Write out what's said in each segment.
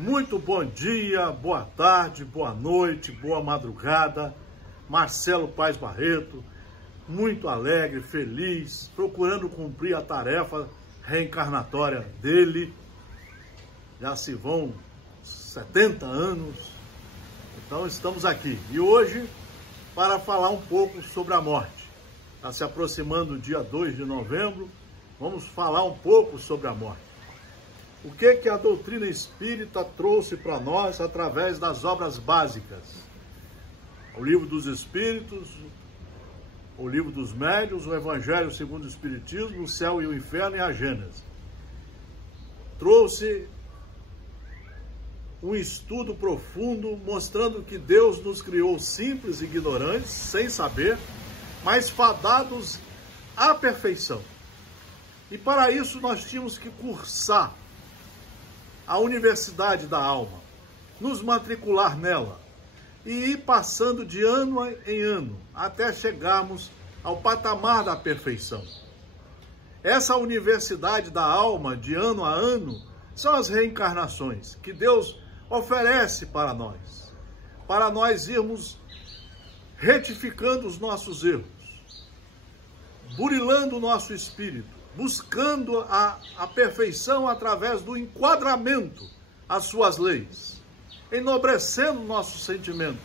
Muito bom dia, boa tarde, boa noite, boa madrugada. Marcelo Paes Barreto, muito alegre, feliz, procurando cumprir a tarefa reencarnatória dele. Já se vão 70 anos, então estamos aqui. E hoje, para falar um pouco sobre a morte. Está se aproximando o dia 2 de novembro, vamos falar um pouco sobre a morte. O que a doutrina espírita trouxe para nós através das obras básicas? O Livro dos Espíritos, o Livro dos Médiuns, o Evangelho segundo o Espiritismo, o Céu e o Inferno e a Gênese. Trouxe um estudo profundo mostrando que Deus nos criou simples e ignorantes, sem saber, mas fadados à perfeição. E para isso nós tínhamos que cursar a Universidade da Alma, nos matricular nela e ir passando de ano em ano até chegarmos ao patamar da perfeição. Essa Universidade da Alma, de ano a ano, são as reencarnações que Deus oferece para nós irmos retificando os nossos erros, burilando o nosso espírito, buscando a perfeição através do enquadramento às suas leis, enobrecendo nossos sentimentos,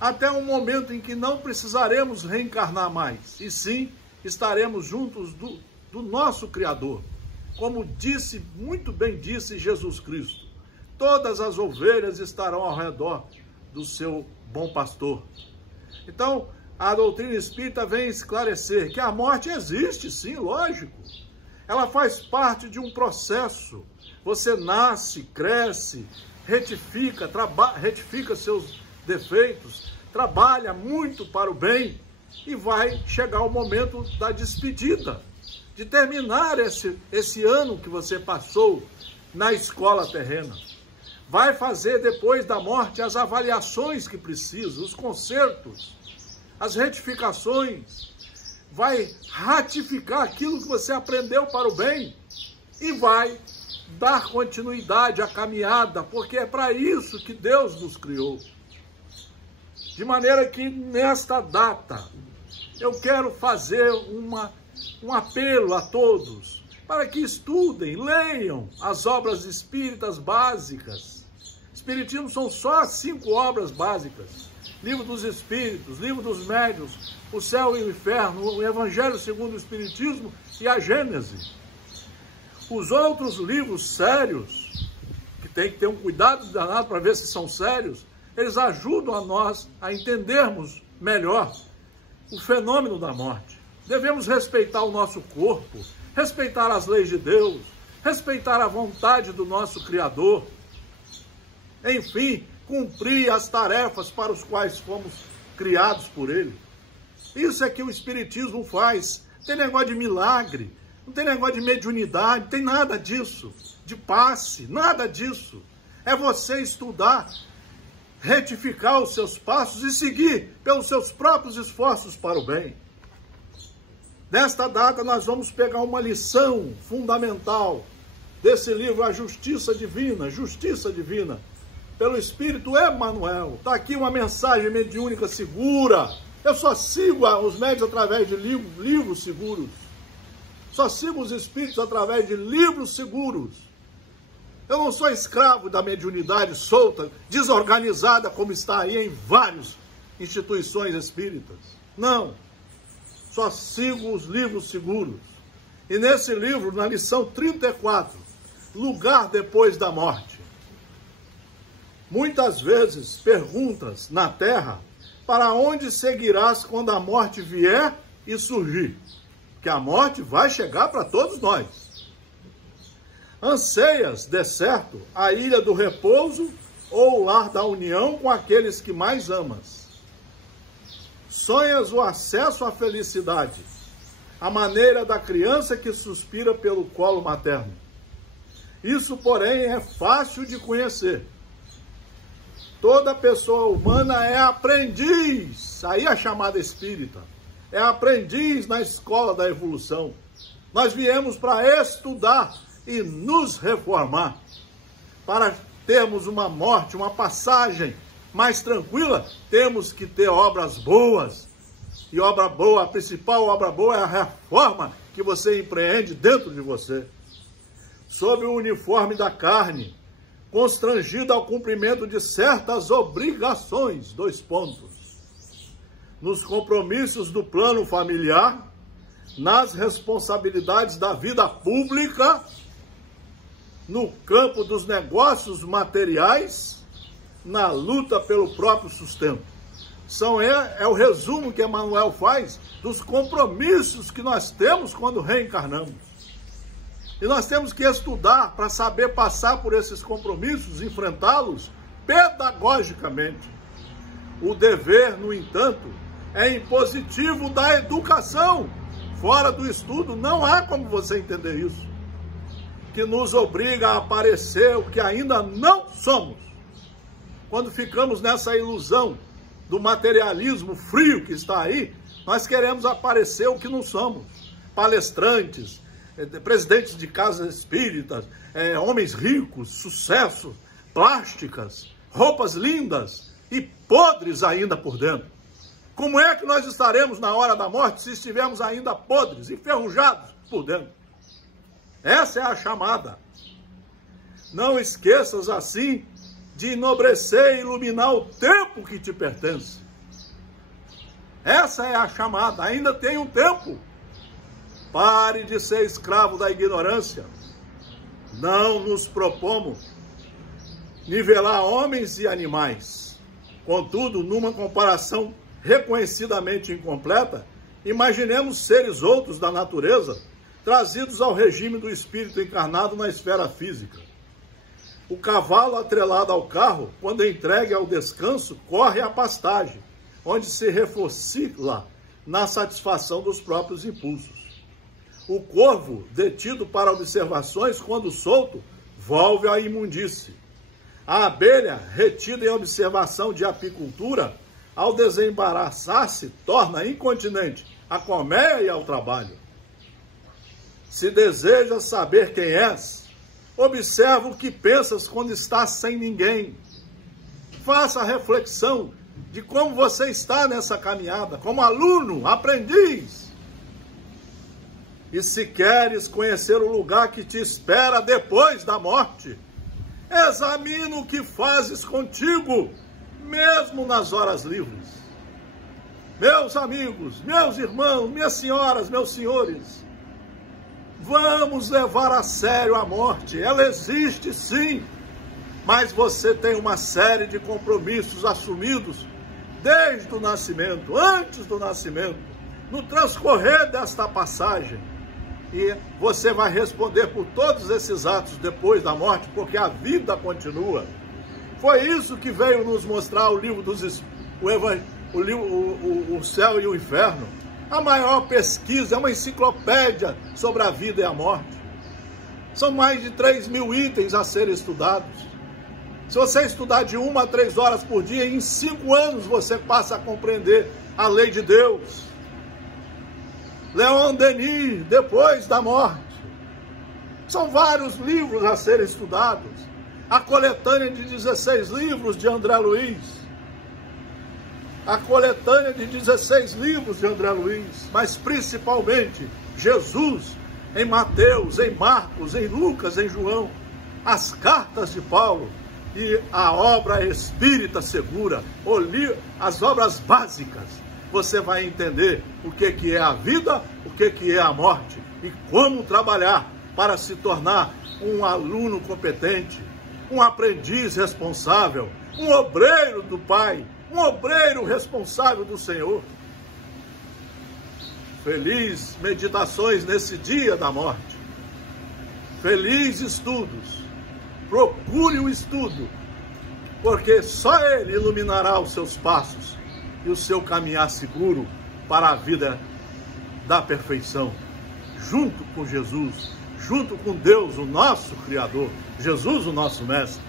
até um momento em que não precisaremos reencarnar mais, e sim estaremos juntos do nosso Criador. Como disse, muito bem disse Jesus Cristo, todas as ovelhas estarão ao redor do seu bom pastor. Então, a doutrina espírita vem esclarecer que a morte existe, sim, lógico. Ela faz parte de um processo. Você nasce, cresce, retifica seus defeitos, trabalha muito para o bem e vai chegar o momento da despedida, de terminar esse ano que você passou na escola terrena. Vai fazer depois da morte as avaliações que precisa, os consertos, as retificações, vai ratificar aquilo que você aprendeu para o bem e vai dar continuidade à caminhada, porque é para isso que Deus nos criou. De maneira que nesta data eu quero fazer um apelo a todos para que estudem, leiam as obras espíritas básicas. Espiritismo são só as 5 obras básicas. Livro dos Espíritos, Livro dos Médiuns, o Céu e o Inferno, o Evangelho segundo o Espiritismo e a Gênese. Os outros livros sérios, que tem que ter um cuidado danado para ver se são sérios, eles ajudam a nós a entendermos melhor o fenômeno da morte. Devemos respeitar o nosso corpo, respeitar as leis de Deus, respeitar a vontade do nosso Criador. Enfim, cumprir as tarefas para os quais fomos criados por Ele. Isso é que o Espiritismo faz. Não tem negócio de milagre, não tem negócio de mediunidade, não tem nada disso, de passe, nada disso. É você estudar, retificar os seus passos e seguir pelos seus próprios esforços para o bem. Nesta data nós vamos pegar uma lição fundamental desse livro, A Justiça Divina, pelo Espírito Emmanuel. Está aqui uma mensagem mediúnica segura. Eu só sigo os médiuns através de livros seguros. Só sigo os espíritos através de livros seguros. Eu não sou escravo da mediunidade solta, desorganizada, como está aí em várias instituições espíritas. Não. Só sigo os livros seguros. E nesse livro, na lição 34, Lugar depois da morte. Muitas vezes perguntas na terra, para onde seguirás quando a morte vier e surgir? Que a morte vai chegar para todos nós. Anseias, de certo, a ilha do repouso ou o lar da união com aqueles que mais amas. Sonhas o acesso à felicidade, a maneira da criança que suspira pelo colo materno. Isso, porém, é fácil de conhecer. Toda pessoa humana é aprendiz, aí a chamada espírita, é aprendiz na escola da evolução. Nós viemos para estudar e nos reformar, para termos uma morte, uma passagem mais tranquila, temos que ter obras boas. E obra boa, a principal obra boa é a reforma que você empreende dentro de você. Sob o uniforme da carne, constrangido ao cumprimento de certas obrigações, 2 pontos. Nos compromissos do plano familiar, nas responsabilidades da vida pública, no campo dos negócios materiais, na luta pelo próprio sustento. É o resumo que Emmanuel faz dos compromissos que nós temos quando reencarnamos. E nós temos que estudar para saber passar por esses compromissos, enfrentá-los pedagogicamente. O dever, no entanto, é impositivo da educação. Fora do estudo, não há como você entender isso. Que nos obriga a aparecer o que ainda não somos. Quando ficamos nessa ilusão do materialismo frio que está aí, nós queremos aparecer o que não somos. Palestrantes, presidentes de casas espíritas, homens ricos, sucesso, plásticas, roupas lindas e podres ainda por dentro. Como é que nós estaremos na hora da morte se estivermos ainda podres, enferrujados por dentro? Essa é a chamada. Não esqueças assim de enobrecer e iluminar o tempo que te pertence. Essa é a chamada. Ainda tem um tempo. Pare de ser escravo da ignorância. Não nos propomos nivelar homens e animais. Contudo, numa comparação reconhecidamente incompleta, imaginemos seres outros da natureza trazidos ao regime do espírito encarnado na esfera física. O cavalo atrelado ao carro, quando entregue ao descanso, corre à pastagem, onde se refocila na satisfação dos próprios impulsos. O corvo, detido para observações, quando solto, volve à imundície. A abelha, retida em observação de apicultura, ao desembaraçar-se, torna incontinente à colmeia e ao trabalho. Se desejas saber quem és, observa o que pensas quando estás sem ninguém. Faça a reflexão de como você está nessa caminhada, como aluno, aprendiz. E se queres conhecer o lugar que te espera depois da morte, examina o que fazes contigo, mesmo nas horas livres. Meus amigos, meus irmãos, minhas senhoras, meus senhores, vamos levar a sério a morte. Ela existe sim, mas você tem uma série de compromissos assumidos desde o nascimento, antes do nascimento, no transcorrer desta passagem. E você vai responder por todos esses atos depois da morte, porque a vida continua. Foi isso que veio nos mostrar o livro o Céu e o Inferno. A maior pesquisa, é uma enciclopédia sobre a vida e a morte. São mais de 3.000 itens a serem estudados. Se você estudar de 1 a 3 horas por dia, em 5 anos você passa a compreender a lei de Deus. Leon Denis, Depois da Morte. São vários livros a serem estudados. A coletânea de 16 livros de André Luiz. A coletânea de 16 livros de André Luiz, mas principalmente Jesus, em Mateus, em Marcos, em Lucas, em João, as cartas de Paulo e a obra espírita segura, as obras básicas. Você vai entender o que é a vida, o que é a morte e como trabalhar para se tornar um aluno competente, um aprendiz responsável, um obreiro do Pai, um obreiro responsável do Senhor. Feliz meditações nesse dia da morte. Feliz estudos. Procure o estudo, porque só ele iluminará os seus passos e o seu caminhar seguro para a vida da perfeição, junto com Jesus, junto com Deus, o nosso Criador, Jesus, o nosso Mestre.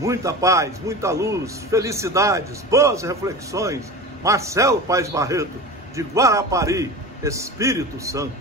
Muita paz, muita luz, felicidades, boas reflexões. Marcelo Paes Barreto, de Guarapari, Espírito Santo.